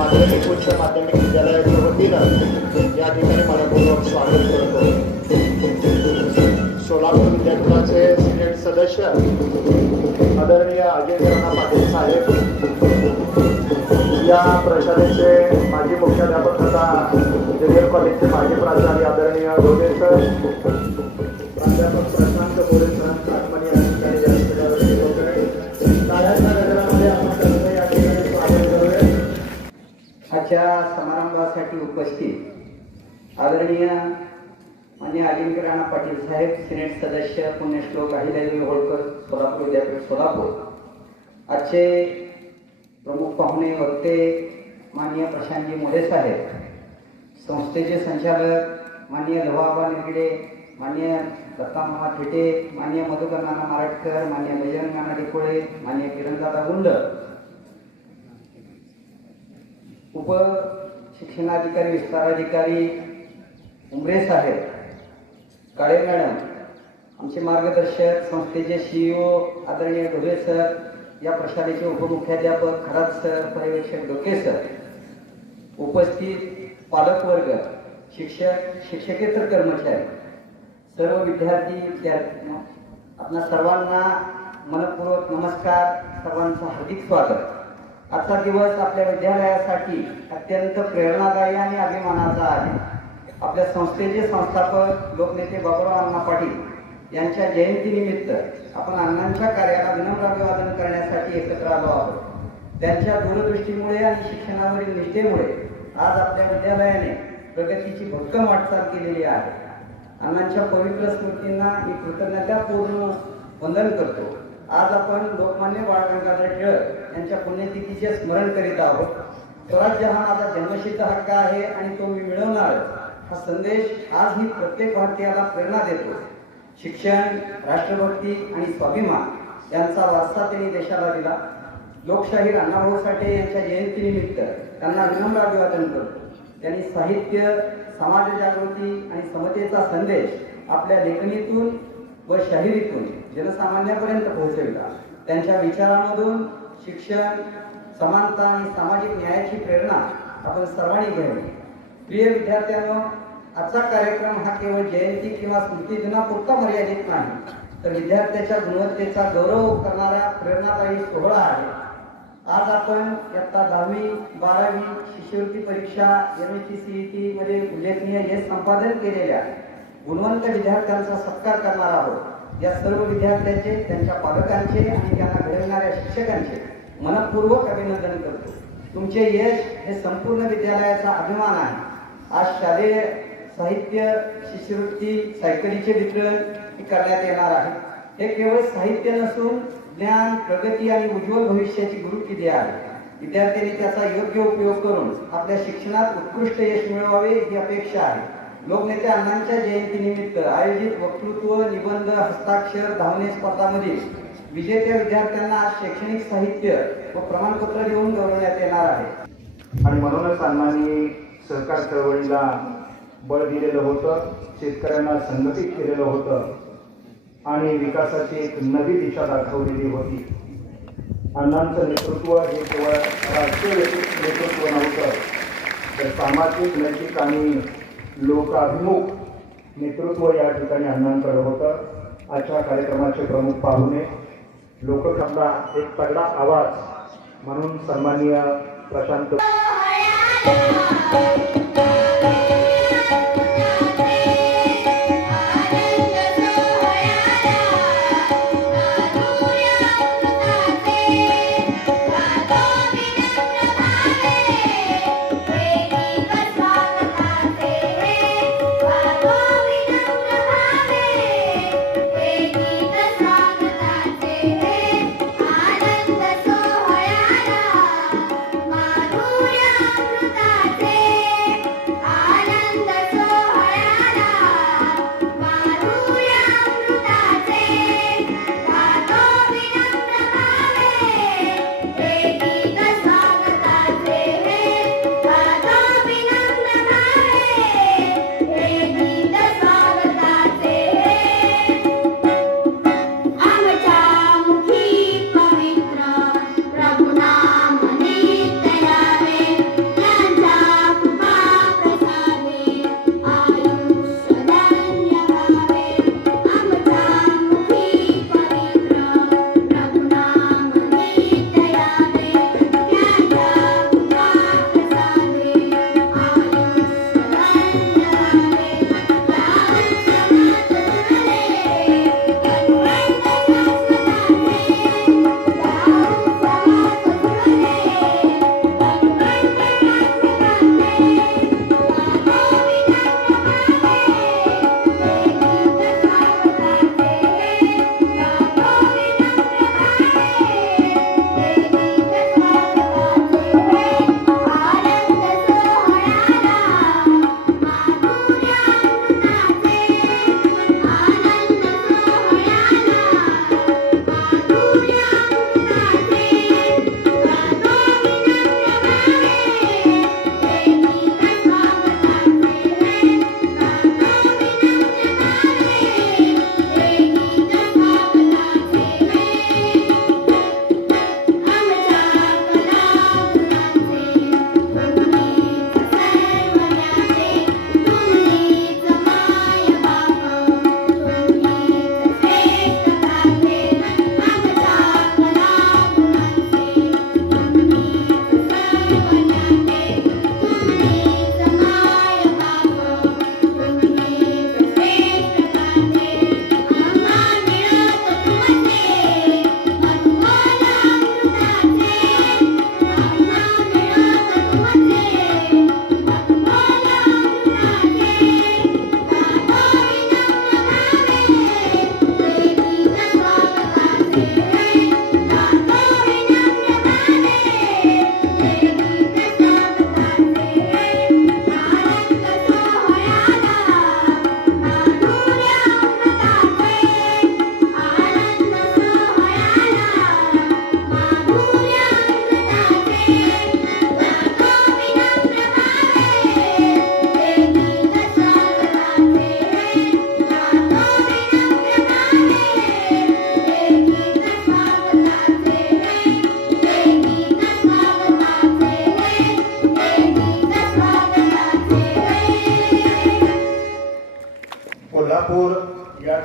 माध्यमिक उच्च माध्यमिक विद्यालयाच्या वतीनं या ठिकाणी मनपूर्वक स्वागत करतो. सोलापूर विद्यापीठाचे सिनेट सदस्य आदरणीय अजय राणा पाटील साहेब, या प्रशालेचे माजी मुख्याध्यापक तथा ज्युनियर कॉलेजचे माजी प्राचार्य आदरणीय डोले सर, प्राध्यापक प्रशांत बोरे सरांचा आगमन या ठिकाणी व्यासपीठावरती होत आहे. टाळ्यांच्या गजरामध्ये आपण सर्व या ठिकाणी स्वागत करूया. आजच्या समारंभासाठी उपस्थित आदरणीय माननीय अजिंक्य राणा पाटील साहेब, सिनेट सदस्य, पुण्यश्लोक अहिल्यादेवी होळकर, सोलापूर विद्यापीठ सोलापूर. आजचे प्रमुख पाहुणे वक्ते माननीय प्रशांतजी मोरे साहेब, संस्थेचे संचालक माननीय लोहाबा निगडे, माननीय दत्तामामा थिटे, माननीय मधुकर नाना मारटकर, माननीय बजरंग नाना डिकोळे, माननीय किरणदादा गुंड, उप शिक्षणाधिकारी विस्ताराधिकारी उमरे साहेब, काळे मॅडम, आमचे मार्गदर्शक संस्थेचे CEO आदरणीय ढोले सर, या प्रशालेचे उपमुख्याध्यापक खरात सर, पर्यवेक्षक डोके सर, उपस्थित पालकवर्ग, शिक्षक, शिक्षकेतर कर्मचारी, सर्व विद्यार्थी, आपणा सर्वांना मनपूर्वक नमस्कार. सर्वांचं हार्दिक स्वागत. आजचा दिवस आपल्या विद्यालयासाठी अत्यंत प्रेरणादायी आणि अभिमानाचा आहे. आपल्या संस्थेचे संस्थापक लोकनेते बाबूराव अण्णा पाटील यांच्या जयंतीनिमित्त आपण अण्णांच्या कार्याला विनम्र अभिवादन करण्यासाठी एकत्र आलो आहोत. त्यांच्या दूरदृष्टीमुळे आणि शिक्षणावरील निष्ठेमुळे आज आपल्या विद्यालयाने प्रगतीची भक्कम वाटचाल केलेली आहे. अण्णांच्या पवित्र स्मृतींना मी कृतज्ञतापूर्ण वंदन करतो. आज आपण लोकमान्य बाळ गंगाधर टिळक यांच्या पुण्यतिथीचे स्मरण करीत आहोत. स्वराज्य हा माझा जन्मसिद्ध हक्क आहे आणि तो मी मिळवणार, हा संदेश आजही प्रत्येक भारतीयाला प्रेरणा देतो. शिक्षण, राष्ट्रभक्ती आणि स्वाभिमान यांचा वारसा त्यांनी देशाला दिला. लोकशाहीर अण्णाभाऊ साठे यांच्या जयंतीनिमित्त त्यांना विनम्र अभिवादन करतो. त्यांनी साहित्य, समाज जागृती आणि समतेचा संदेश आपल्या लेखणीतून व शाहिरीतून जनसामान्यापर्यंत पोहोचविला. त्यांच्या विचारांमधून शिक्षण, समानता आणि सामाजिक न्यायाची प्रेरणा आपण सर्वांनी घ्यावी. प्रिय विद्यार्थ्यांनो, आजचा कार्यक्रम हा केवळ जयंती किंवा स्मृतिदिनापुरता मर्यादित नाही, तर विद्यार्थ्याच्या गुणवत्तेचा गौरव करणारा प्रेरणादायी सोहळा आहे. आज आपण इयत्ता 10वी 12वी शिष्यवृत्ती परीक्षा MSc CET मध्ये उल्लेखनीय यश संपादन केलेल्या गुणवंत विद्यार्थ्यांचा सत्कार करणार आहोत. या सर्व विद्यार्थ्यांचे, त्यांच्या पालकांचे आणि त्यांना घडविणाऱ्या शिक्षकांचे मनपूर्वक अभिनंदन करतो. तुमचे यश हे संपूर्ण विद्यालयाचा अभिमान आहे. आज शालेय साहित्य, शिष्यवृत्ती, सायकलीचे वितरण करण्यात येणार आहे. हे केवळ साहित्य नसून ज्ञान, प्रगती आणि उज्ज्वल भविष्याची गुरुकिल्ली आहे. विद्यार्थ्यांनी त्याचा योग्य उपयोग करून आपल्या शिक्षणात उत्कृष्ट यश मिळवावे ही अपेक्षा आहे. लोकनेते अण्णांच्या जयंतीनिमित्त आयोजित वक्तृत्व, निबंध, हस्ताक्षर, धावणे स्पर्धांमधील विजेत्या विद्यार्थ्यांना शैक्षणिक साहित्य व प्रमाणपत्र देऊन गौरवण्यात येणार आहे. आणि म्हणूनच अण्णांनी सहकार चळवळीला बळ दिलेलं होतं, शेतकऱ्यांना संघटित केलेलं होतं आणि विकासाची एक नवी दिशा दाखवलेली होती. अण्णांचं नेतृत्व हे केवळ राजकीय नेतृत्व नव्हतं, तर सामाजिक, नैतिक आणि लोकाभिमुख नेतृत्व या ठिकाणी अण्णांकडे होतं. आजच्या कार्यक्रमाचे प्रमुख पाहुणे, लोककथांना एक तगडा आवाज म्हणून सन्माननीय प्रशांत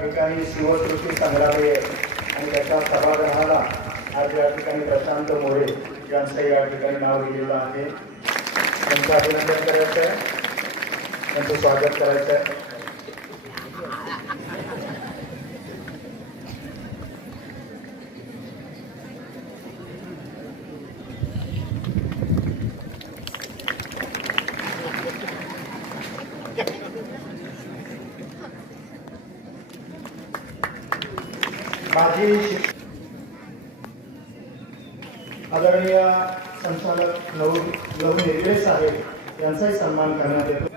ठिकाणी शिवसृष्टी संग्रहालय आणि त्याच्या सभागृहाला आज या ठिकाणी प्रशांत मोरे यांचं या ठिकाणी नाव लिहिलेलं आहे. त्यांचं अभिनंदन करायचं आहे, त्यांचं स्वागत करायचं आहे. माजी आदरणीय संचालक लहू निर्गळे साहेब यांचाही सन्मान करण्यात येतो.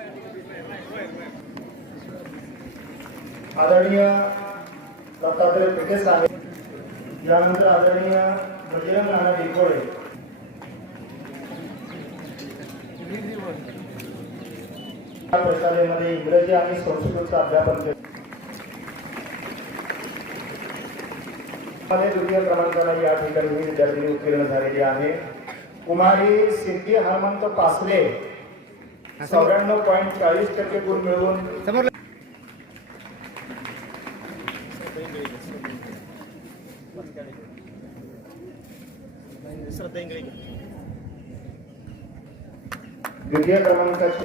आदरणीय दत्तात्रय पेटे साहेब, यानंतर आदरणीय बजरंग नाना विकोळे, या प्रशालेमध्ये इंग्रजी आणि संस्कृतचं अध्यापन केलं. द्वितीय क्रमांकाला या ठिकाणी ही विद्यार्थिनी उत्तीर्ण झालेली आहे. कुमारी सिद्धी हनुमंत पासले 94.40% गुण मिळवून द्वितीय क्रमांकाची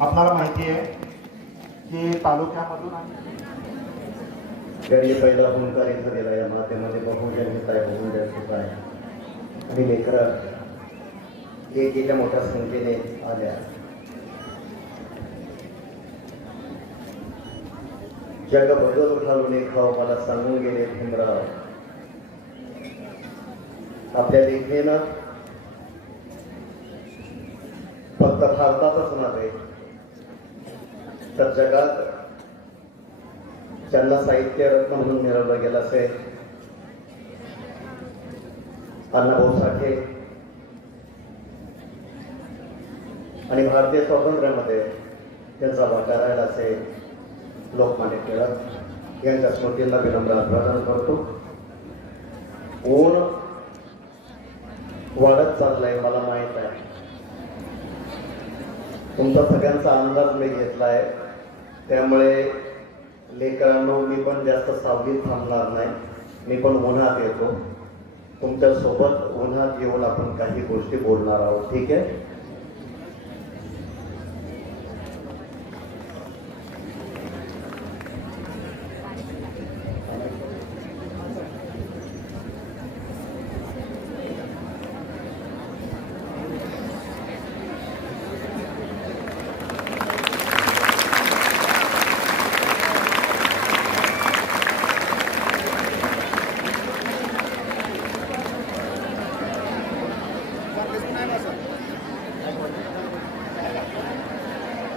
आपल्याला माहिती आहे की तालुक्यामधून त्यांनी पहिला हुंकार इथं दिला. या मातेमध्ये बहुजन हित आहे, बहुजन सुख आहे. आणि लेकरं एकेका मोठ्या संख्येने आल्या. जग बदल घालून खाव मला सांगून गेले भीमराव. आपल्या लेखीनं फक्त भारतातच नव्हे तर जगात ज्यांना साहित्य रत्न म्हणून मिळवलं गेलं असेल अण्णाभाऊ साठे आणि भारतीय स्वातंत्र्यामध्ये त्यांचा वाटा राहिला असेल लोकमान्य टिळक यांच्या स्मृतींना विनम्र अभिवादन करतो. ऊन वाढत चाललंय मला माहीत आहे. तुमचा सगळ्यांचा अंदाज मी घेतलाय. त्यामुळे लेकरांनो मी पण जास्त सावलीत थांबणार नाही. मी पण उन्हात येतो. तुमच्या सोबत उन्हात येऊन आपण काही गोष्टी बोलणार आहोत. ठीक आहे.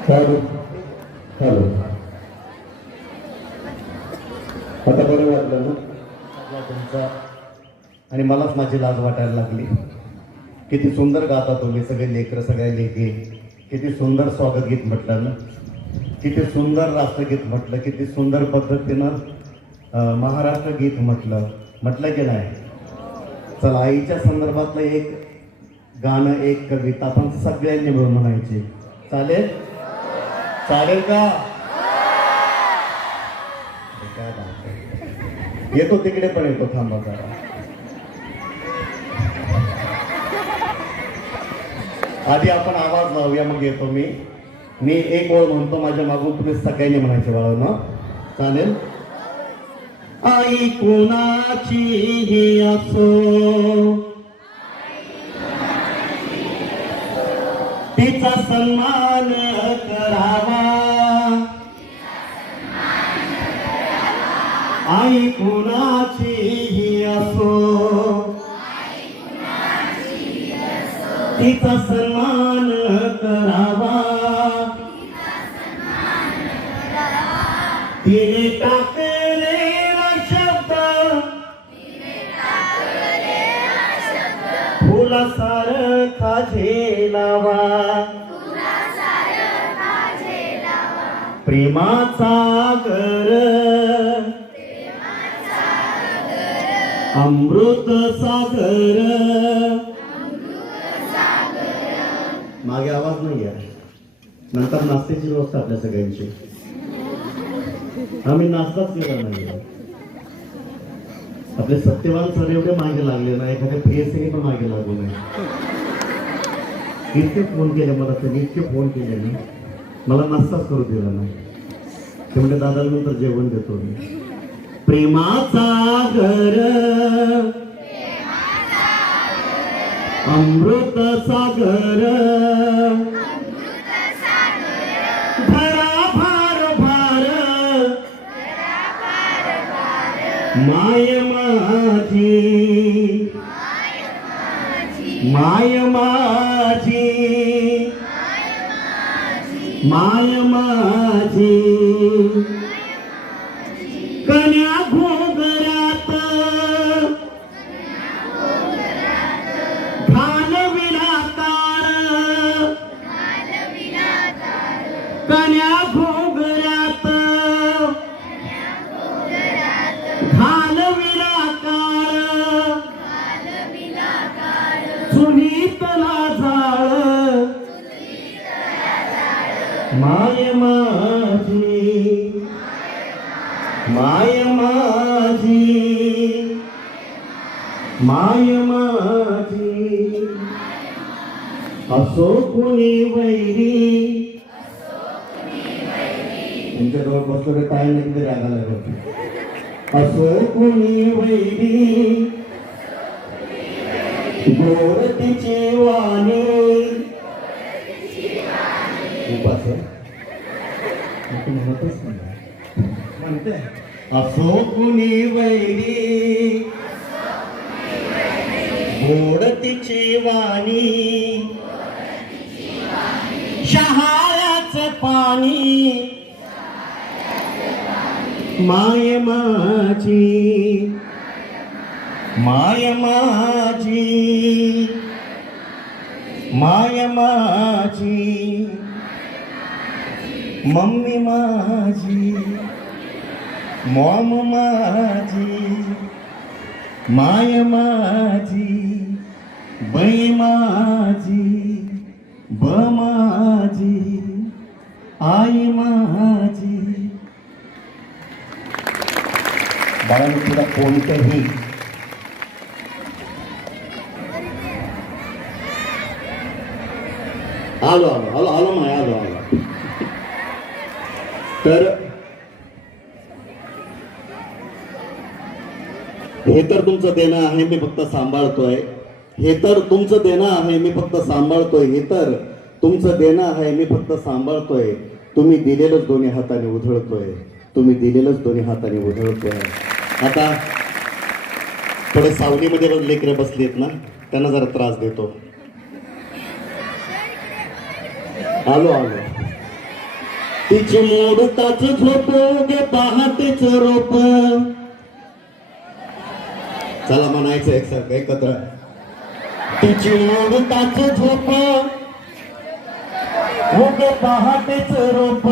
हॅलो हॅलो आता बरं वाटलं ना तुमचा. आणि मलाच माझी लाज वाटायला लागली. किती सुंदर गाता तुम्ही सगळे लेकरं सगळ्या लेकी. किती सुंदर स्वागत गीत म्हटलं ना, किती सुंदर राष्ट्रगीत म्हटलं, किती सुंदर पद्धतीनं महाराष्ट्र गीत म्हटलं की नाही. चला आईच्या संदर्भातलं एक गाणं एक कविता आपण सगळ्यांनी मिळून म्हणायची. चालेल चालेल का? येतो तिकडे पण येतो. थांबा जरा. आधी आपण आवाज लावूया मग येतो मी एक ओळ म्हणतो माझ्या मागून तुम्ही सगळ्यांनी म्हणायचे बाळा ना. चालेल. आई कुणाची ही असो तिचा सन्मान करावा. आई कुणाची ही असो तिचा सन्मान करावा. तिने टाकलेला शब्द फुलासारखा झेलावा प्रेमाचा गर अमृत सागर मागे आवाज नाही आहे नंतर नाश्त्याची व्यवस्था आपल्या सगळ्यांची आम्ही नाश्ताच केला नाही आपले सत्यवान सर एवढे मागे लागले ना एखाद्या प्रियसीने पण मागे लागू नाही इतके फोन केले मला त्यांनी इतके फोन केले ना मला नाश्ताच करू दिला नाही ते म्हणजे दादा नंतर जेवण देतो मी प्रेमाचा घर अमृत सागर भरा भार भार माय माझी माय माझी माय माझी कन्या घोगरात घालविला ताळ कन्या घोगरात घालविला काळ सुनीतला जाळ माय माझी माय माझी माय माझी असो कुणी वैरी तुमच्याजवळ बसलो काय नाही ते रागायला लागत असो कुणी वैरी गोड तिची वाणी उपास म्हणतच नाही म्हणते असो कुणी वैरी गोड तिची वाणी शहाळ्याचं पाणी माय माझी माय माझी माय माझी मम्मी माझी मॉम माझी माय माझी बाई माझी ब माझी आई माझी बाळांनी तुला कोणतंही आलो आलो आलो आलो माय आलो आलो तर हे तर तुमचं देणं आहे मी फक्त सांभाळतोय हे तर तुमचं देणं आहे मी फक्त सांभाळतोय हे तर तुमचं देणं आहे मी फक्त सांभाळतोय तुम्ही दिलेलंच दोन्ही हाताने उधळतोय तुम्ही दिलेलंच दोन्ही हाताने उधळतोय आता थोडे सावलीमध्ये लेकरं बसलीत ना त्यांना जरा त्रास देतो आलो आलो तिची मोडताच झोप गे पहाटेच रोप चला म्हणायचं एकसारखं एकत्र तिची मोडताच झोप उगे पहाटेच रोप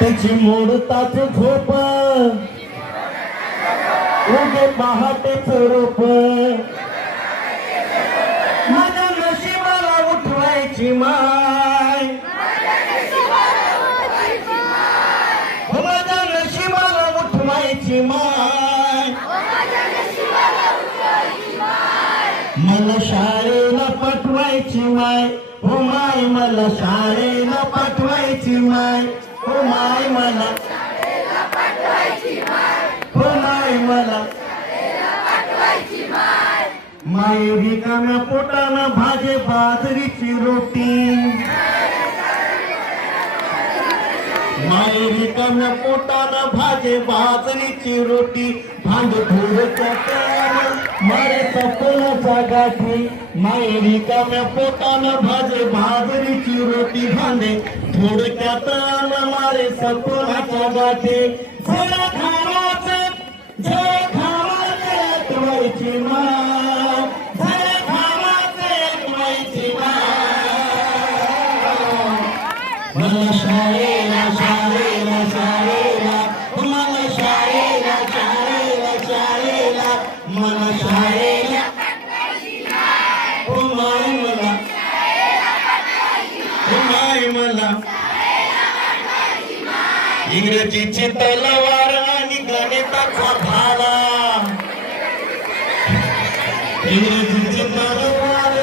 तिची मोडताच झोप उगे पहाटेच रोप माझ्या नशिबाला उठवायची माय माझ्या नशिबाला उठवायची माय मला शाळेला पाठवायची माय हो माय मला शाळेला पाठवायची माय हो माय मला हो माय मला माय रिकाम्या पोटानं भाजे बाजरीची रोटी माय रिकाम्या पोटानं भाजे बाजरीची रोटी भांड फुलच्या मारे सपनाचा गाठी माय रिकाम्या पोटानं भाजे बाजरीची रोटी भांडे थोडक्यात मारे सपनाच्या गाठी जरा खावायची माय जरा खावायची मला शाळेला ओ माय मला ओ माय मला इंग्रजीची तलवार आणि गणिताचा भाला इंग्रजीची तलवार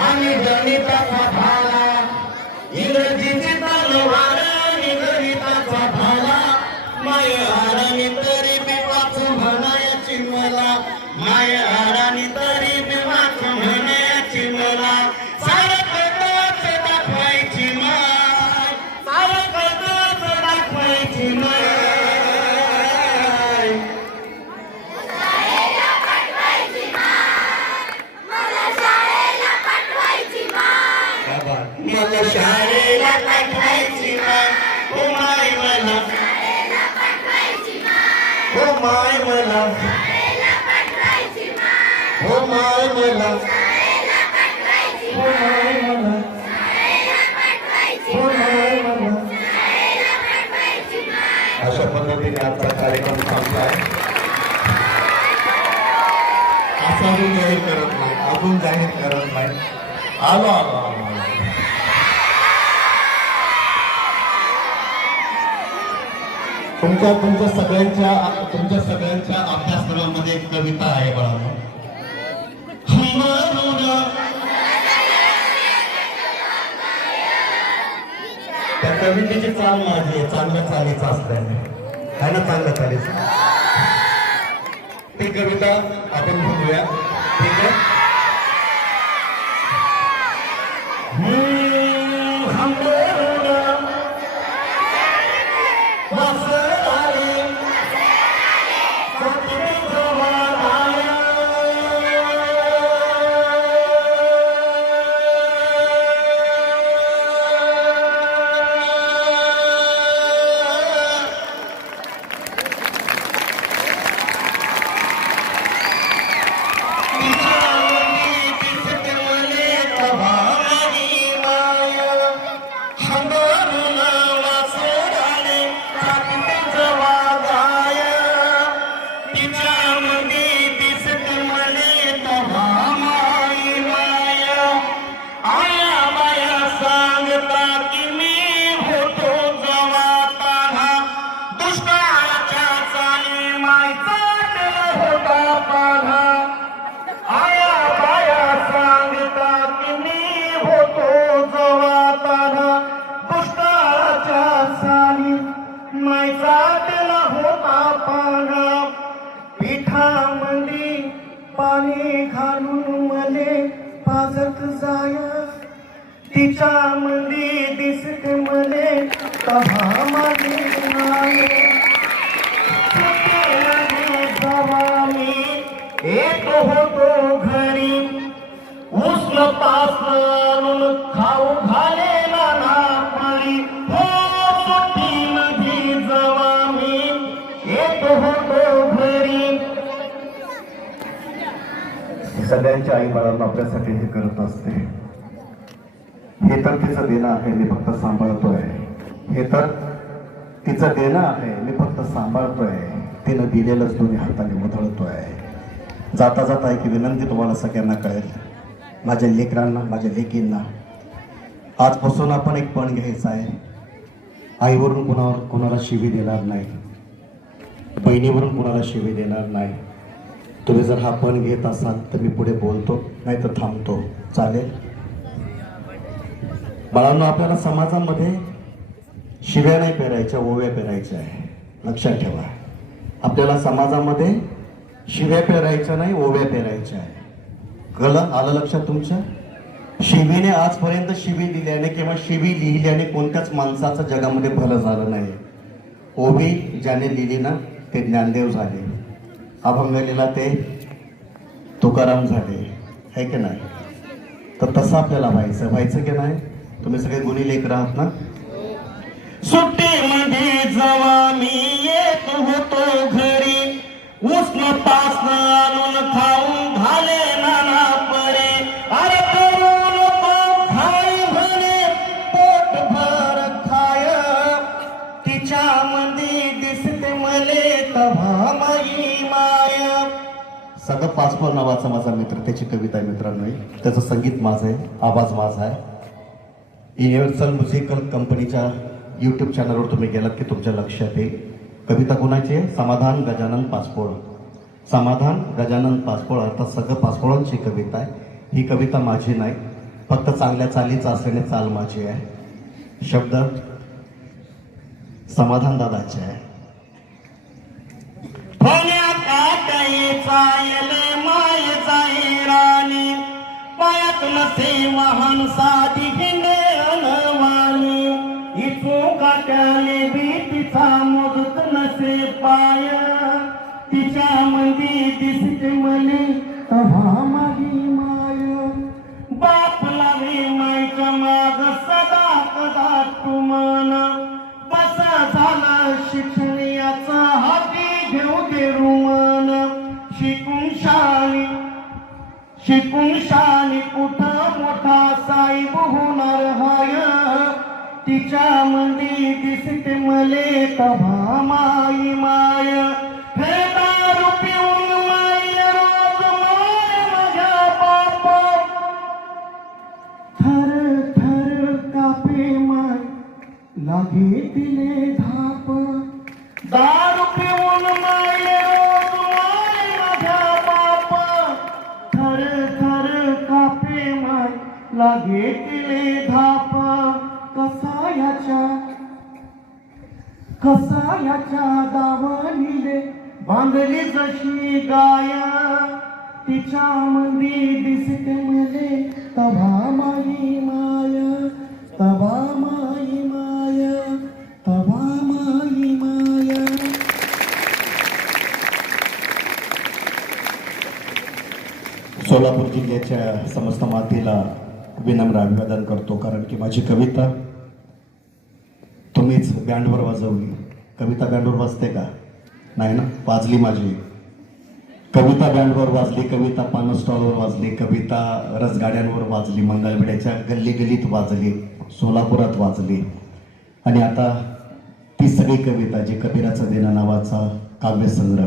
आणि गणिताचा भाला इंग्रजीची तलवार आणि गणिताचा भाला माय आरानी तरी मी वाचू म्हणायची मला माय आरानी तरी मी वाचू म्हणायची मला सारं कळतंच दाखवायची माय सारं कळतंच दाखवायची माय मला शाळेला पाठवायची माय ओ माय मला ओ माय मला ओ माय मला ओ माय मला ओ माय मला अशा पद्धतीने आजचा कार्यक्रम संपलाय अजून जाहीर करत नाही अजून जाहीर करत नाही आलो आलो आलो तुमच्या सगळ्यांच्या अभ्यासक्रमामध्ये एक कविता आहे बाळांनो त्या कवितेची चाल माझी आहे चांगल्या चालीचं असल्याने आहे ना चांगल्या चालीचं ती कविता आपण बघूया ठीक आहे पिठामध्ये पाणी घालून मले पाजत जाया तिच्यामध्ये दिसत मले तहा माझे नाय जवा मी येत होतो घरी उष्ण पासून खाऊ घालेला ना परी हो सुट्टीमध्ये जवा मी येत होतो घरी सगळ्यांच्या आई बाळांना आपल्यासाठी हे करत असते हे तर तिचं देणं आहे मी फक्त सांभाळतोय हे तर तिचं देणं आहे मी फक्त सांभाळतोय तिनं दिलेलंच दोन्ही हाताने उधळतोय जाता जाता एक विनंती तुम्हाला सगळ्यांना कळेल माझ्या लेकरांना माझ्या लेकींना आजपासून आपण एक पण घ्यायचा आहे आईवरून कोणाला शिवी देणार नाही बहिणीवरून कोणाला शिवी देणार नाही तुम्ही जर हा पण घेत असाल तर मी पुढे बोलतो नाही तर थांबतो चालेल बाळांनो आपल्याला समाजामध्ये शिव्या नाही पेरायच्या ओव्या पेरायच्या आहे लक्षात ठेवा आपल्याला समाजामध्ये शिव्या पेरायच्या नाही ओव्या पेरायच्या आहे कळलं आलं लक्षात तुमच्या शिवीने आजपर्यंत शिवी दिल्याने किंवा शिवी लिहिल्याने कोणत्याच माणसाचं जगामध्ये भलं झालं नाही ओवी ज्याने लिहिली ना ते ज्ञानदेव झाले अभंगलीला ते तुकाराम झाले है की नाही तर तसं आपल्याला व्हायचं की नाही तुम्ही सगळे गुणी लेकर आहात ना सुट्टीमध्ये जवा मी येत होतो घरी उष्ण पासन आणून खाऊन घाले नाना परे अरे करून खाई म्हणे पोट भर खाय तिच्यामध्ये दिसते मले तव्हा माई माय सगळं पाचपळ नावाचा माझा मित्र, त्याची कविता आहे मित्रांनो ही. त्याचं संगीत माझं आहे, आवाज माझा आहे. युनिव्हर्सल म्युझिकल कंपनीच्या यूट्यूब चॅनलवर तुम्ही गेलात की तुमच्या लक्षात येईल. कविता कोणाची आहे? समाधान गजानन पाचपोळ. समाधान गजानन पाचपोळ अर्थात सगळं पाचपोळांची कविता आहे. ही कविता माझी नाही, फक्त चांगल्या चालीचा असल्याने चाल माझी आहे. शब्द समाधान दादाचे आहे. महान साधी हिंडे अनवाणी इथू काट्याले भीतीचा मोजत नसे पाय तिच्या मंदी दिसते मले तव्हा मागी माय बाप लावे मायच्या माग सदा कदा तुमान बसा झाला शिक्षण याचा हाती घेऊ दे रुमान शिकून शानी कुठं मोठा साहेब होणार हाय तिच्या मंदी दिसते मले तव्हा माई माय हे दारू पिऊन माय रोज माय माझ्या बाप थर थर कापे माय लागे तिले धाप दारू पिऊन माय रोज माय माझ्या बाप थर थर कापे माय लागे तिले धाप कसायाच्या दावणीले बांधली जशी गाया तिच्या मंदी दिसते मले तव्हा माई माया तव्हा माई माया तव्हा माई माया. सोलापूर जिल्ह्याच्या समस्त मातीला विनम्र अभिवादन करतो, कारण की माझी कविता तुम्हीच बँडवर वाजवली. कविता बँडवर वाजते का? नाही ना? वाजली माझी कविता, बँडवर वाजली कविता, पान स्टॉलवर वाजली कविता, रसगाड्यांवर वाजली, मंगळवेड्याच्या गल्ली गल्लीत वाजली, सोलापुरात वाजली. आणि आता ती सगळी कविता जी कबीराचा देणं नावाचा काव्यसंग्रह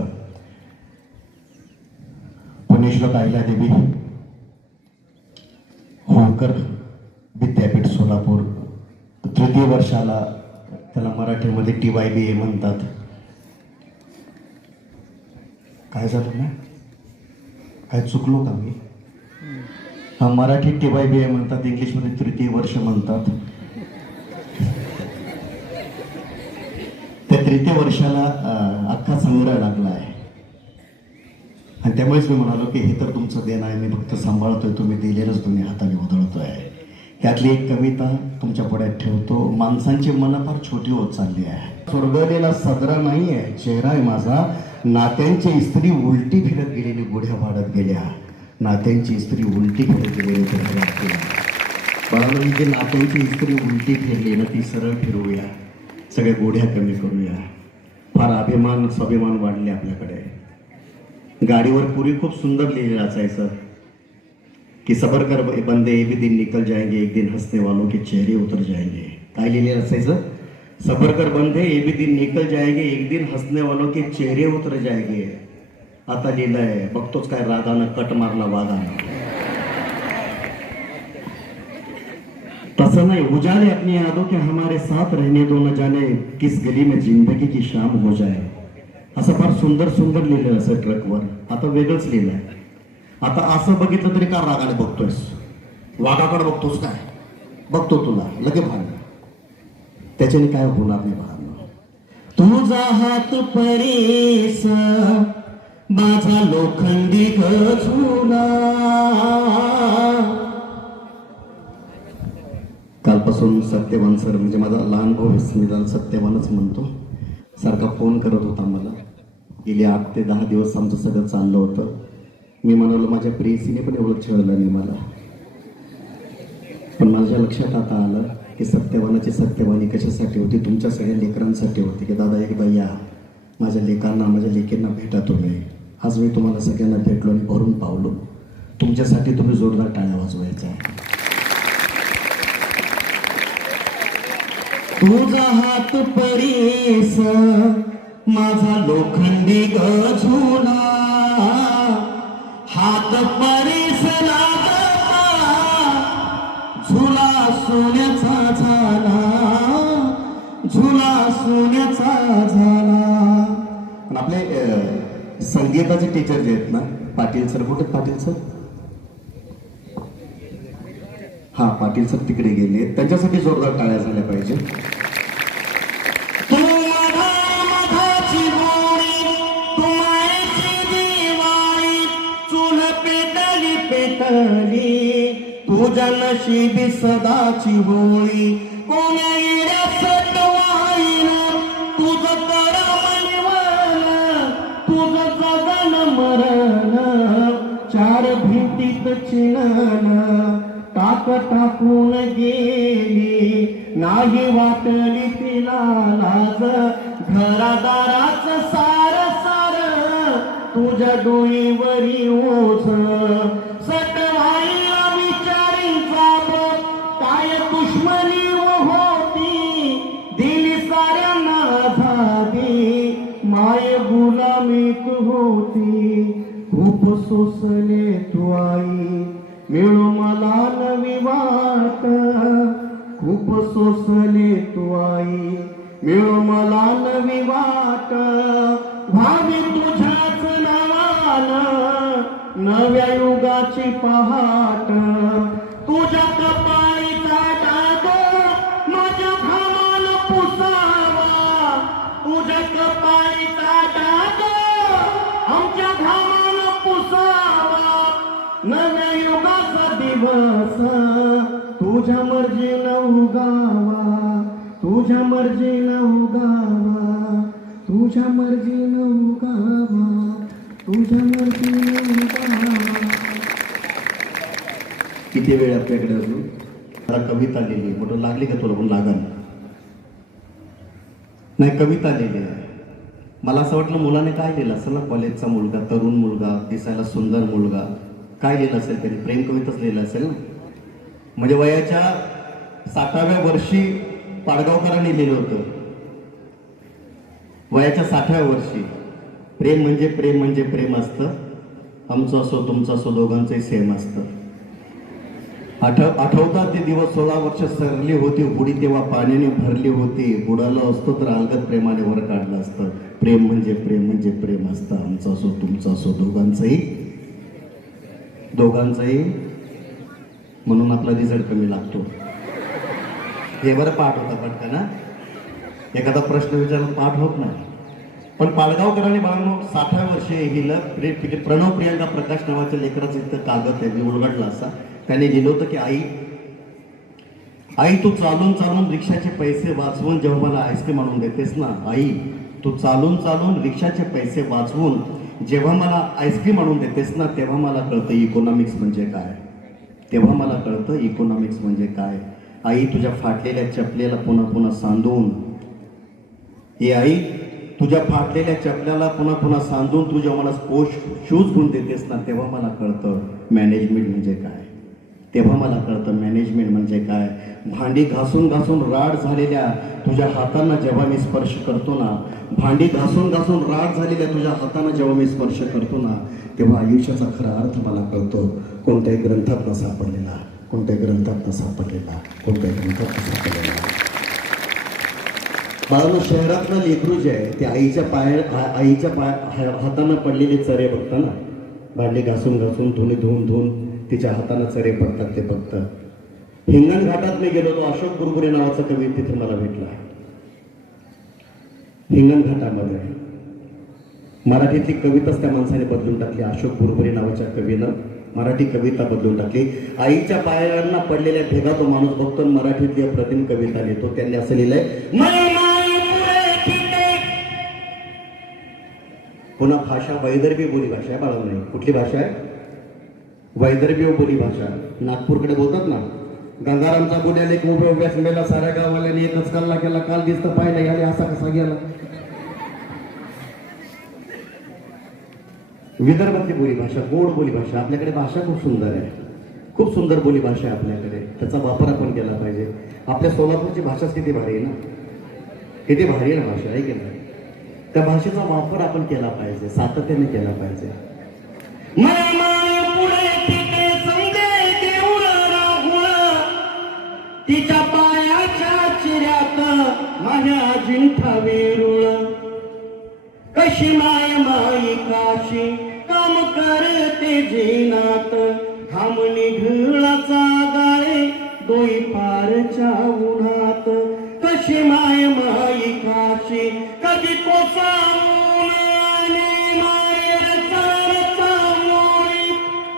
पुण्यश्लोक अहिल्यादेवी होळकर विद्यापीठ सोलापूर, तृतीय वर्षाला, त्याला मराठीमध्ये TYBA म्हणतात. काय झालं ना? काय चुकलो का मी? हा, मराठी TYBA म्हणतात, इंग्लिशमध्ये तृतीय वर्ष म्हणतात. त्या तृतीय वर्षाला अख्खा संग्रह लागला आहे. आणि त्यामुळेच मी म्हणालो की हे तर तुमचं देणं आहे, मी फक्त सांभाळतोय, तुम्ही दिलेलंच तुम्ही हाताने उधळतोय. त्यातली एक कविता तुमच्या पुढ्यात ठेवतो. माणसांची मनं फार छोटी होत चालली आहे. स्वर्गलेला सदरा नाही आहे, चेहरा आहे माझा. नात्यांची इस्त्री उलटी फिरत गेलेली गुढ्या वाढत गेल्या. नात्यांची इस्त्री उलटी फिरत गेलेली गुढ्या वाढत गेल्या. बरोबर, जी नात्यांची इस्त्री उलटी फिरली ना, ती सरळ फिरवूया, सगळ्या गोढ्या कमी करूया. फार अभिमान स्वाभिमान वाढले आपल्याकडे. गाडीवर पूर्वी खूप सुंदर लिहिलेलं असायचं कि सबर कर बंदे, एक दिन निकल जाएंगे, एक दिन हंसने वालों के चेहरे उतर जाएंगे. काय लिहिलेलं असायचं? सबर कर बंदे, एक दिन निकल जाएंगे, एक दिन हंसने वालों के चेहरे उतर जाएंगे. आता लिहिलंय, बघतोच काय रागानं कट मारला वागानं. तसं नाही, उजाले अपनी यादों के हमारे साथ रहने दो, न जाने किस गली में जिंदगी की शाम हो जाए. असं फार सुंदर सुंदर लिहिलं असं ट्रकवर. आता वेगळंच लिहिलंय. आता असं बघितलं तरी का रागाने बघतोयस? वाघाकडे बघतोस काय? बघतो तुला लगे भांड. त्याच्याने काय होणार नाही भांडण. तुझा हात परीस माझा लोखंडी गझुला. कालपासून सत्यवान सर, म्हणजे माझा लहान भाऊ, मी त्याला सत्यवानच म्हणतो, सारखा फोन करत होता मला. गेले 8 ते 10 दिवस आमचं सगळं चाललं होतं. मी म्हणालो माझ्या प्रेयसीने पण एवढं छळलं नाही मला. पण माझ्या लक्षात आता आलं की सत्यवानाची सत्यवानी कशासाठी होती? तुमच्या सगळ्या लेकरांसाठी होती. की दादा एक बाई या, माझ्या लेकांना, माझ्या लेकींना भेटा तुम्ही. आज मी तुम्हाला सगळ्यांना भेटलो आणि भरून पावलो. तुमच्यासाठी तुम्ही जोरदार टाळ्या वाजवायचा आहे. तुझा हात परीस माझा लोखंडी गझुला. परीसला झुला सोन्याचा झाला, झुला सोन्याचा झाला. पण आपले संगीताचे टीचर जे आहेत ना, पाटील सर, कुठे पाटील सर? हा, पाटील सर तिकडे गेले, त्यांच्यासाठी जोरदार टाळ्या झाल्या पाहिजे. तुझ्या नशिबी सदाची होळी, कोण्या येड्या सटवाईनं तुझं करा मनवण, तुझं जगन मरण, चार भिंतीत चिणन टाक टाकून गेली, नाही वाटली तिला लाज, घरादाराच सार सार तुझ्या डोईवरी ओझ, सटवाईला विचारीचा काय दुश्मनी होती, दिली साऱ्यांना आझादी, माय गुलामीत होती. खूप सोसले तू आई, मिळू मला नवी वाट, खूप सोसले तू आई, मिळू मला नवी वाट, भावी तुझ्याच नावानं नव्या युगाची पहाट, तुझ्या कपाळीचा डाग माझ्या घामानं पुसावा, तुझ्या कपाळीचा डाग आमच्या घामानं पुसावा, नव्या युगाचा दिवस तुझ्या मर्जीनं उगावा, तुझ्या मर्जीनं उगावा, तुझ्या मर्जीनं उगावा, तुझ्या मर्जीनं उगावा. किती वेळ आपल्याकडे अजून? मला कविता लिहिली, म्हटलं लागली का तुला? पण लागल नाही, कविता लिहिली आहे. मला असं वाटलं मुलाने काय लिहिलं असेल ना, कॉलेजचा मुलगा, तरुण मुलगा, दिसायला सुंदर मुलगा, काय लिहिलं असेल त्यांनी? प्रेम कविताच लिहिलं असेल ना. म्हणजे वयाच्या 60व्या वर्षी पाडगावकरांनी लिहिलं होतं, वयाच्या 60व्या वर्षी, प्रेम म्हणजे प्रेम म्हणजे प्रेम असतं, आमचं असो तुमचं असो दोघांचंही सेम असतं. आठवतात ते दिवस, 16 वर्ष सरली होती होडी, तेव्हा पाण्याने भरली होती, बुडालं असतो तर अलगद प्रेमाने वर काढलं असतं. प्रेम म्हणजे प्रेम म्हणजे प्रेम असतं, आमचं असो तुमचं असो दोघांचंही. म्हणून आपला रिझल्ट कमी लागतो. हे बरं पाठ होता पटकन ना, एखादा प्रश्न विचारला पाठ होत नाही. पण पाडगावकरांनी बाळांनो 60व्या वर्षी लिहिलं, प्रणव प्रियांका प्रकाश नावाच्या लेकराचं इथं कागद त्यांनी उलगडला असा, त्याने लिहिलं होतं की आई तू चालून चालून रिक्षाचे पैसे वाचवून जेव्हा मला आईस्क्रीम आणून देतेस ना, आई तू चालून चालून रिक्षाचे पैसे वाचवून जेव्हा मला आईस्क्रीम आणून देतेस ना, तेव्हा मला कळतं इकॉनॉमिक्स म्हणजे काय, तेव्हा मला कळतं इकॉनॉमिक्स म्हणजे काय. आई तुझ्या फाटलेल्या चपलेला पुन्हा पुन्हा सांधून, हे आई तुझ्या फाटलेल्या चपल्याला पुन्हा पुन्हा सांधून तू जेव्हा मला शूज घेऊन देतेस ना, तेव्हा मला कळतं मॅनेजमेंट म्हणजे काय, तेव्हा मला कळतं मॅनेजमेंट म्हणजे काय. भांडी घासून घासून राड झालेल्या तुझ्या हातांना जेव्हा मी स्पर्श करतो ना, भांडी घासून घासून राड झालेल्या तुझ्या हातांना जेव्हा मी स्पर्श करतो ना, तेव्हा आयुष्याचा खरा अर्थ मला कळतो. कोणत्याही ग्रंथात न सापडलेला, कोणत्याही ग्रंथात न सापडलेला, कोणत्याही ग्रंथात न सापडलेला. बाळांनो, शहरातलं लेकरू जे आहे ते आईच्या हातानं पडलेले चरे बघतं ना, भांडी घासून घासून धुवून तिच्या हातानं चरे पडतात ते बघतं. हिंगण घाटात मी गेलो, तो अशोक गुरुबुरे नावाचा कवी तिथे मला भेटला. हिंगण घाटामध्ये मराठीतली कविताच त्या माणसाने बदलून टाकली. अशोक गुरुबुरे नावाच्या कवीनं मराठी कविता बदलून टाकली. आईच्या पायांना पडलेल्या भेगा तो माणूस बघतो, मराठीतली अप्रतिम कविता लिहितो. त्यांनी असं लिहिलंय, पुन्हा भाषा वैदर्भी बोली भाषा आहे बाळा. नाही, कुठली भाषा आहे? वैदर्भी बोली भाषा. नागपूरकडे बोलतात ना, गंगारामचा गुन्ह्याला एक उभ्या समेला साऱ्या गावाल्याने एकच कल्ला केला, काल दिसतं पाहिलं याने असा कसा गेला. विदर्भातली बोली भाषा, गोड बोली भाषा. आपल्याकडे भाषा खूप सुंदर आहे, खूप सुंदर बोली भाषा आहे आपल्याकडे, त्याचा वापर आपण केला पाहिजे. आपल्या सोलापूरची भाषाच किती भारी आहे ना, किती भारी आहे ना भाषा, आहे की नाही? त्या भाषेचा वापर आपण केला पाहिजे, सातत्याने केला पाहिजे. तिच्या पायाच्या चिऱ्यात माझ्या जिंठा वेरुळ कशी माय माई काशी काम करते जीनात घामणी घिळाचा गाळे डोई पारच्या उन्हात कशी माय माई काशी कधी कोसावून आली मायर चारचा मोळी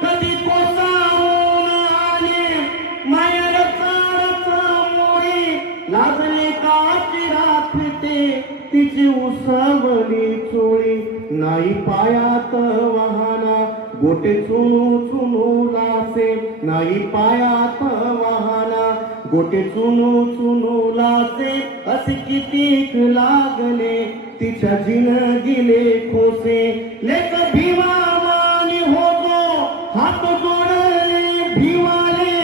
कधी कोसावून आली मायर चारचा मोळी लाजले काची राखते तिची उसवली चोळी नाही पायात वाहना गोटे चुनू चुनू लासे नाही पायात वाहना गोटे चुनू चुनू लासे असे कितीक लागले तिच्या जिनगिले खोसे लेक भीमावानी होतो हात जोडले भीमाले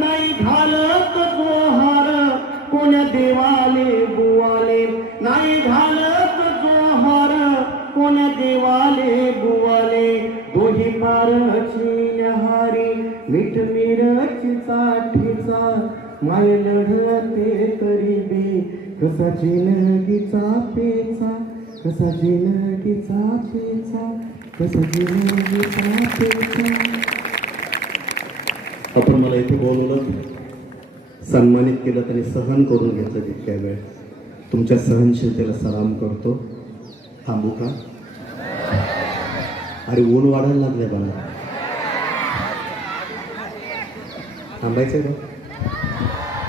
नाही घालत जोहार कोण्या देवाले बुवाले नाही घालत जोहार कोण्या देवाले बुवाले दोही पारची न्याहारी मीठ मिरची चाठीचा माय लढते तरी बी कसा जिनगीचा पेचा कसा जिनगीचा पेचा कसा जिनगीचा पेचा. आपण मला इथे बोलवलं, सन्मानित केलं आणि सहन करून घेतलं जितक्या वेळ. तुमच्या सहनशीलतेला सलाम करतो. थांबू का? अरे ऊन वाढायला लागले मला. थांबायचं का?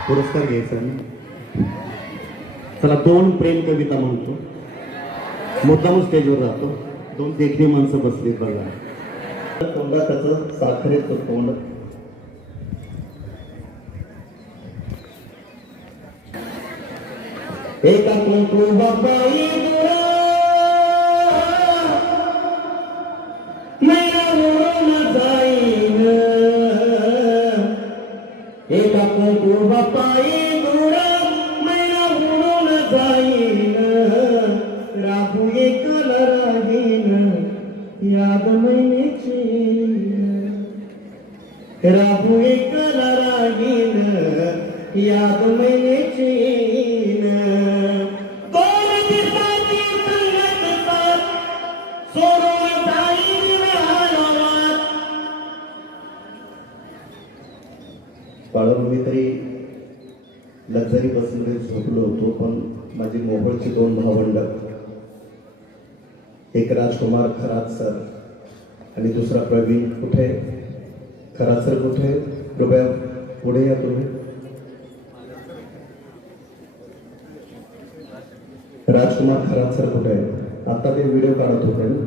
पुरस्कार घ्यायचा ना. चला 2 प्रेम कविता म्हणतो. मुद्दाम स्टेजवर राहतो. 2 देखणी माणसं बसली बघा. तोंडाचं साखरेचं तोंड एका कुंकू बाबाई मैना उडून जाईन एका कुंकू बाबाई मैना उडून जाईन राहू एकल राहीन याद मैनेची राहू एकल राहीन याद मैनेची बाळापूर्वी तरी लक्झरी बसमध्ये झोपलो होतो, पण माझी मोहोळची 2 भावंड, एक राजकुमार खरात सर आणि दुसरा प्रवीण. कुठे खरात सर? कुठे? कृपया पुढे या तुम्ही. राजकुमार खरात सर कुठे आहे? आता ते व्हिडिओ काढत होते ना.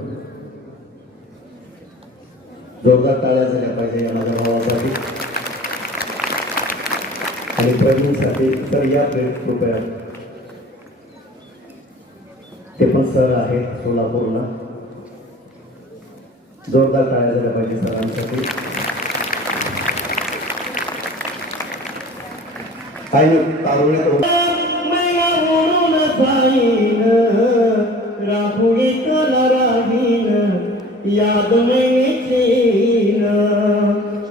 जोरदार टाळ्या झाल्या पाहिजे या माझ्या भावासाठी आणि प्रवीणसाठी. तर या कृपया. ते पण सर आहेत सोलापूरला. जोरदार टाळ्या झाल्या पाहिजे सरांसाठी. काही तारुण्यात राहुली कला राहीन याद मैनेचीन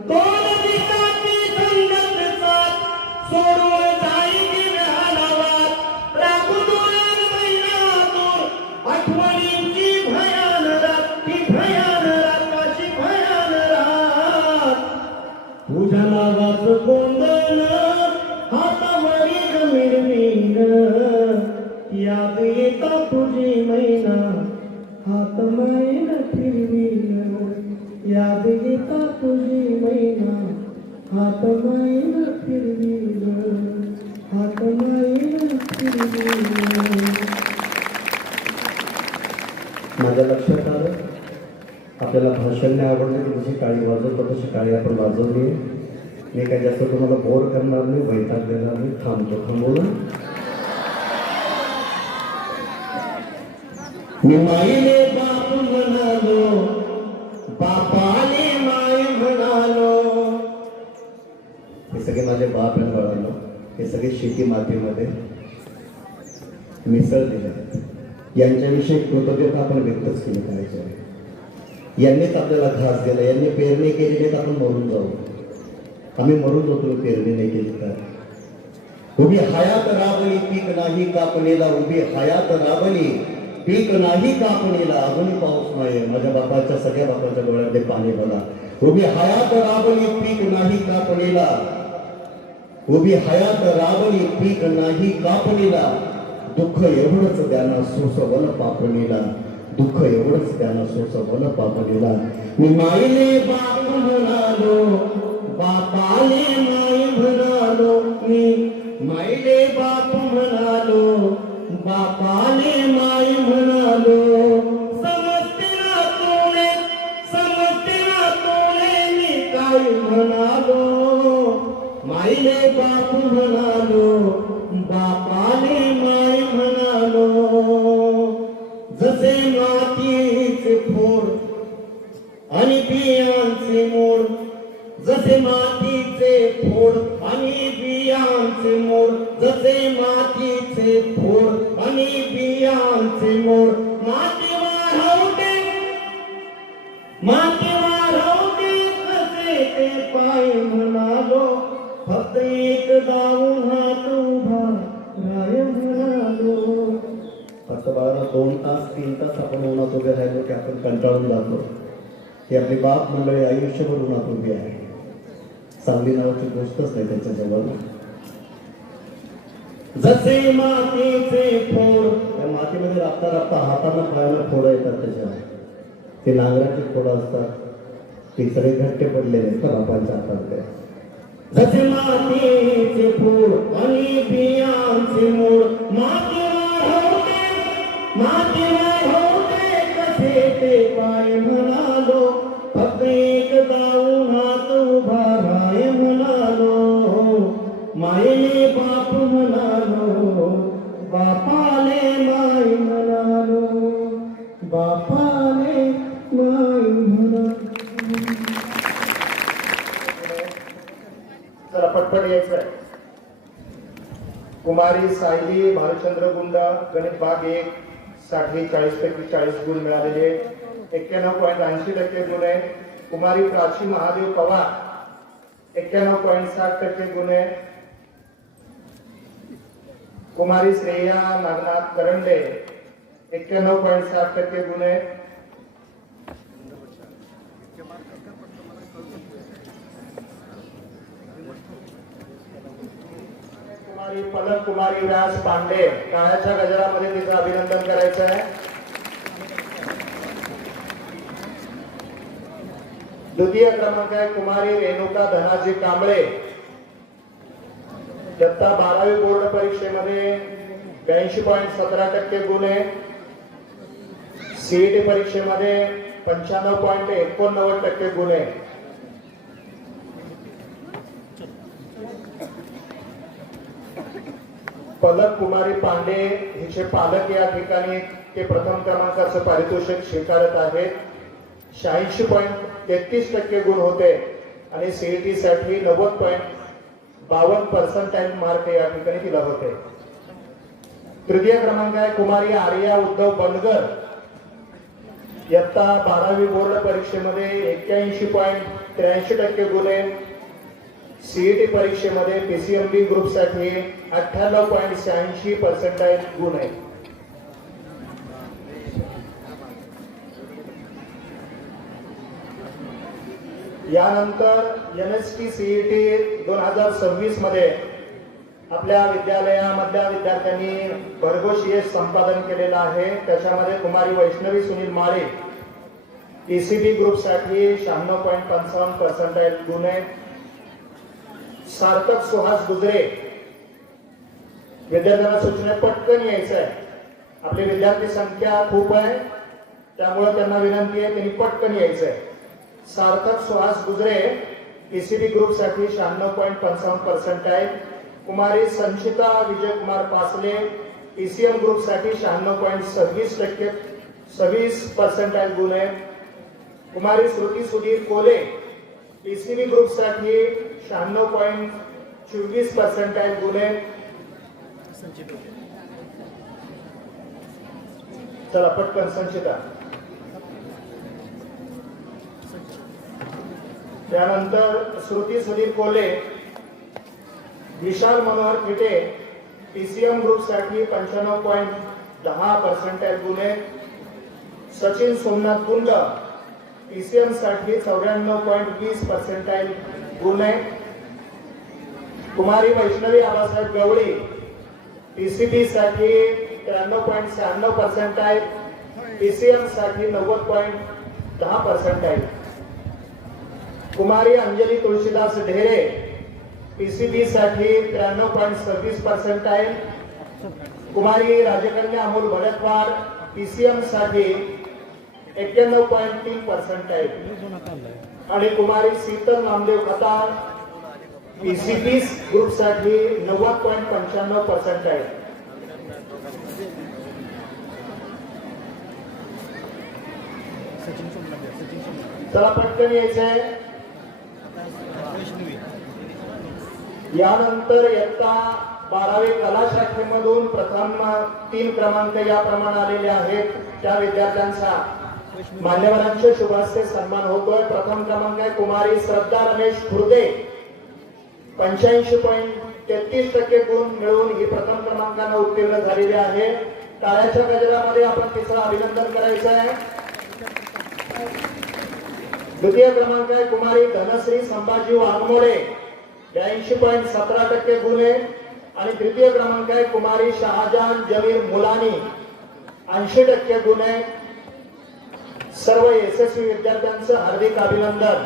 कोण दिसाची संगत साथ सोडून जाईन व्यालावात राहू दोन महिन्यातून आठवणींची भयान रात ही भयान राताची भयान रात तुझ्या नावाचं गोंधळ हातावरी मिरवीन याद येता तुझी मैना हात मैना फिरवीन याद येता तुझी मैना हात मैना फिरवीन हात मैना फिरवीन. माझ्या लक्षात आलं आपल्याला भाषण नाही आवडलं की जशी टाळी वाजवतो तशी टाळी आपण वाजवली. मी काही जास्त तुम्हाला बोर करणार नाही, वैताग देणार नाही. थांबवलं. मी माईले बाप म्हणालो बापाने माय म्हणालो. हे सगळे माझे बाप आणि बाळांनो, हे सगळे शेती मातीमध्ये मिसळलेले आहेत. यांच्याविषयी कृतज्ञता आपण व्यक्तच केली पाहिजे. यांनीच आपल्याला घास दिला, यांनी पेरणी केलेली तर आपण मरून जाऊ. आम्ही मरून जातो पेरणी नाही केली तर. उभी हयात राबली पीक नाही कापणीला, उभी हयात राबली पीक नाही कापणीला, अजूनही पाऊस नाही. माझ्या बापाच्या सगळ्या बापाच्या डोळ्यातले पाणी बघा. उभी हयात राबली पीक नाही कापणीला, उभी हयात राबली पीक नाही कापणीला, दुःख एवढंच त्यानं सोसवलं पापणीला, दुःख एवढंच त्यानं सोसवलं पापणीला. मी माईले बाप म्हणालो, बापाले माई म्हणालो, मी माईले बाप म्हणालो, बापाले माई म्हणालो. समजते ना तोले मी काय म्हणालो, माईले बाप म्हणालो, बापाले माई म्हणालो. जसे मातीचे फोड आणि बियांचे मोड, जसे मातीचे फोड आणि बियांचे मोड, जसे मातीचे फोड आणि बियांचे मोड. माती वाढवते कसे ते पाय म्हणालो, फक्त एक दावून हात उभा राय म्हणालो. फक्त बाळाला 2 तास 3 तास आपण उन्हात उभे राहिलो की आपण कंटाळून जातो. ही आपली बाप मंडळी आयुष्यभर उन्हात उभी आहे. सावली नावाची गोष्टच नाही त्याच्या जवळ. जसे मातीचे फोड, त्या मातीमध्ये राबता राबता हाताला पायाला फोड येतात त्याच्यावर. ते नांगराची फोडं असतात, ते सगळे घट्टे पडलेले आहेत बापांच्या हातात. जसे मातीचे फोड आणि बियांचे मोड, माती वाढवते कसे ते पाय म्हणालो, फक्त एक दावून हात उभा राय म्हणालो. मायेने बाप म्हणालो, बापाले माय म्हणालो, बापाले माय म्हणालो. जरा पटपट यायचं आहे. कुमारी सायली भालचंद्र गुंड, गणित भाग 1, 40 पैकी 40 गुण मिळालेले, 91.80% गुण आहे. कुमारी प्राची महादेव पवार 91.60% गुण आहे. कुमारी श्रेया नागनाथ करंडे 91.60% गुण आहे. कुमारी पलक कुमारी राज पांडे, काळ्याच्या गजरामध्ये तिचं अभिनंदन करायचं आहे. द्वितीय क्रमांक आहे कुमारी रेणुका धनाजी कांबळे, इयत्ता 12वी बोर्ड परीक्षेमध्ये 82.17% गुण आहे. सीईटी परीक्षेमध्ये 95.89% गुण आहे. पलक कुमारी पांडे हिचे पालक या ठिकाणी ते प्रथम क्रमांकाचं पारितोषिक स्वीकारत आहेत. 86.33% गुण होते आणि सीईटी साठी 90.52% मार्क या ठिकाणी तिला होते. तृतीय क्रमांक आहे कुमारी आर्या उद्धव बनगर, इयत्ता 12वी बोर्ड परीक्षेमध्ये 81.83% गुण आहे. सीईटी परीक्षेमध्ये पीसीएमबी ग्रुप साठी 98.86% गुण आहे. यानंतर एनएसटी सीईटी 2026 मध्ये आपल्या विद्यालयामधल्या विद्यार्थ्यांनी भरघोस यश संपादन केलेलं आहे. त्याच्यामध्ये कुमारी वैष्णवी सुनील माळे ईसीबी ग्रुप साठी 96.55% गुण आहे. सार्थक सुहास गुजरे, विद्यार्थ्यांना सूचना पटकन यायचं आहे. आपली विद्यार्थी संख्या खूप आहे त्यामुळे त्यांना विनंती आहे त्यांनी पटकन यायचं आहे. सार्थक सुहास गुजरे ईसीबी ग्रुप साठी 96.55% आहे. कुमारी संचिता विजयकुमार पासले ईसीएम ग्रुप साठी 96.26% गुण आहे. कुमारी श्रुती सुधीर कोले ईसीबी ग्रुप साठी 96.24% गुण आहे. चला पटकन संचिता. त्यानंतर श्रुती सुधीर कोले विशाल मनोहर थिटे PCM ग्रुपसाठी 95.10% गुण आहेत. सचिन सोमनाथ गुंड PCM साठी 94.20% गुण आहेत. कुमारी वैष्णवी आबासाहेब गवळी PCB साठी 93.96% आहेत. PCM साठी 90.10% आहेत. कुमारी अंजली तुळशीदास ढेरे PCB साठी 93.26% आहेत. कुमारी राजकन्या अमोल भडकवाड PCM साठी 91.3% आहेत. आणि कुमारी शीतल नामदेव खताळ PCB ग्रुप साठी 90.95% आहेत. चला पटकन यायचंय. यानंतर इयत्ता 12वी कला शाखेमधून प्रथम 3 क्रमांक याप्रमाणे आलेले आहेत. त्या विद्यार्थ्यांचा मान्यवरांच्या शुभ हस्ते सन्मान होतोय. प्रथम क्रमांक आहे कुमारी श्रद्धा रमेश खुर्दे 85.33% गुण मिळवून ही प्रथम क्रमांकाने उत्तीर्ण झालेली आहे. टाळ्याच्या गजरामध्ये आपण तिचं अभिनंदन करायचं आहे. द्वितीय क्रमांक आहे कुमारी धनश्री संभाजी वाघमोडे 82.17% गुण आहे. आणि तृतीय क्रमांक आहे कुमारी शहाजान जमीर मुलानी 80% गुण आहे. सर्व यशस्वी विद्यार्थ्यांचं हार्दिक अभिनंदन.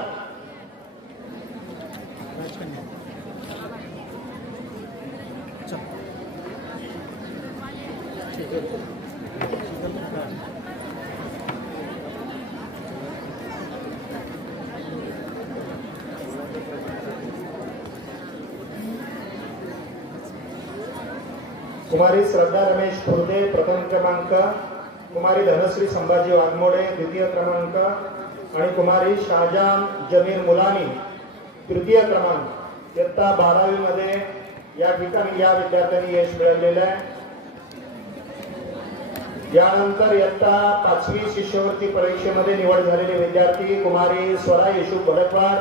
कुमारी श्रद्धा रमेश खुर्दे प्रथम क्रमांक, कुमारी धनश्री संभाजी वाघमोडे द्वितीय क्रमांक आणि कुमारी शाहजान जमीर मुलानी तृतीय क्रमांक. इयत्ता 12वी मध्ये या ठिकाणी या विद्यार्थ्यांनी यश मिळवलेलं आहे. यानंतर इयत्ता 5वी शिष्यवृत्ती परीक्षेमध्ये निवड झालेले विद्यार्थी कुमारी स्वरा येशू भडकवाड,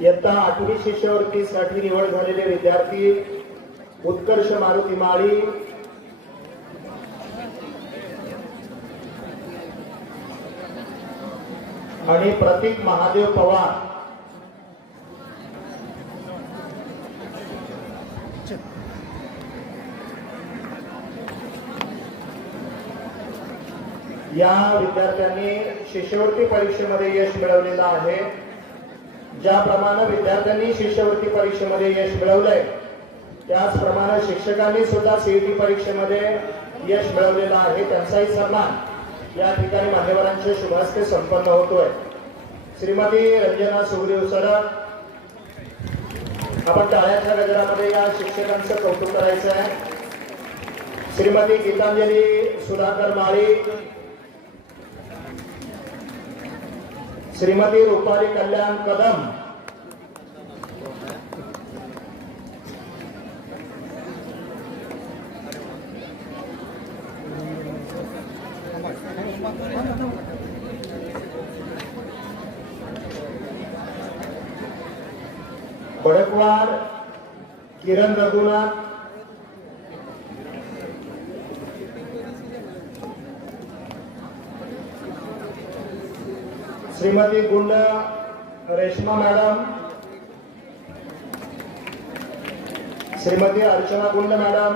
इयत्ता 8वी शिष्यवृत्तीसाठी निवड झालेले विद्यार्थी उत्कर्ष मारुती माळी, आणि प्रतीक महादेव पवार. या विद्यार्थ्यांनी शिष्यवृत्ती परीक्षेमध्ये यश मिळवलेलं आहे. ज्याप्रमाणे विद्यार्थ्यांनी शिष्यवृत्ती परीक्षेमध्ये यश मिळवलंय त्याचप्रमाणे शिक्षकांनी सुद्धा CET परीक्षेमध्ये यश मिळवलेलं आहे. त्यांचाही सन्मान या ठिकाणी मान्यवरांच्या शुभ हस्ते संपन्न होतोय. श्रीमती रंजना सुग्रीव सर, आपण टाळ्याच्या गजरामध्ये या शिक्षकांचं कौतुक करायचं आहे. श्रीमती गीतांजली सुधाकर माळी, श्रीमती रुपाली कल्याण कदम, भडकवाड किरण रघुनाथ, श्रीमती गुंड रेश्मा मॅडम, श्रीमती अर्चना गुंड मॅडम,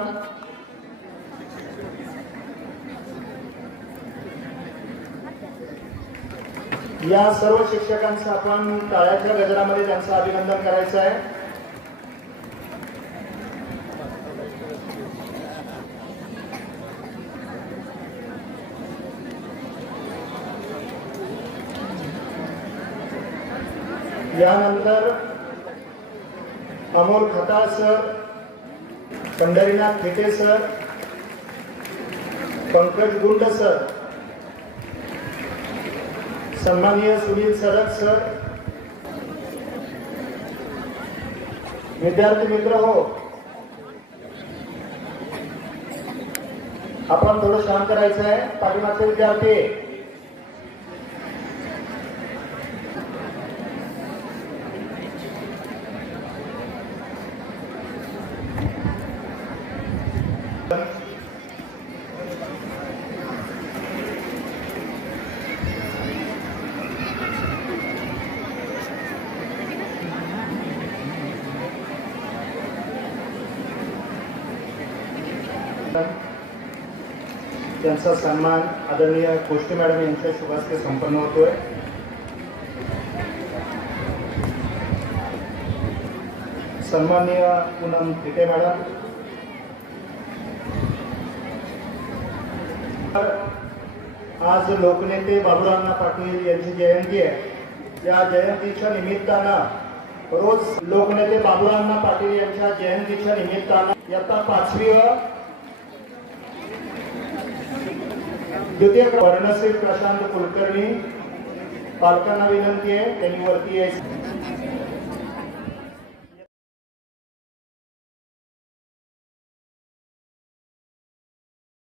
या सर्व शिक्षकांचं आपण टाळ्याच्या गजरामध्ये त्यांचं अभिनंदन करायचं आहे. यानंतर अमोल खताळ सर, पंढरीनाथ थिटे सर, पंकज गुंड सर, सन्माननीय सुनील सरक सर, विद्यार्थी मित्र हो, आपण थोडं शांत करायचं आहे. पाठीमागचे विद्यार्थी त्यांचा सन्मान आदरणीय कोष्टे मॅडम यांच्या शुभास्ते संपन्न होतोय. सन्माननीय पूनम टिके मॅडम, आज लोकनेते बाबूराव पाटील यांची जयंती आहे. या जयंतीच्या निमित्तानं रोज लोकनेते बाबूराव पाटील यांच्या जयंतीच्या निमित्तानं इयत्ता 5वी द्वितीय वर्णश्री प्रशांत कुलकर्णी, पालकांना विनंती आहे त्यांनी वरती यायचं.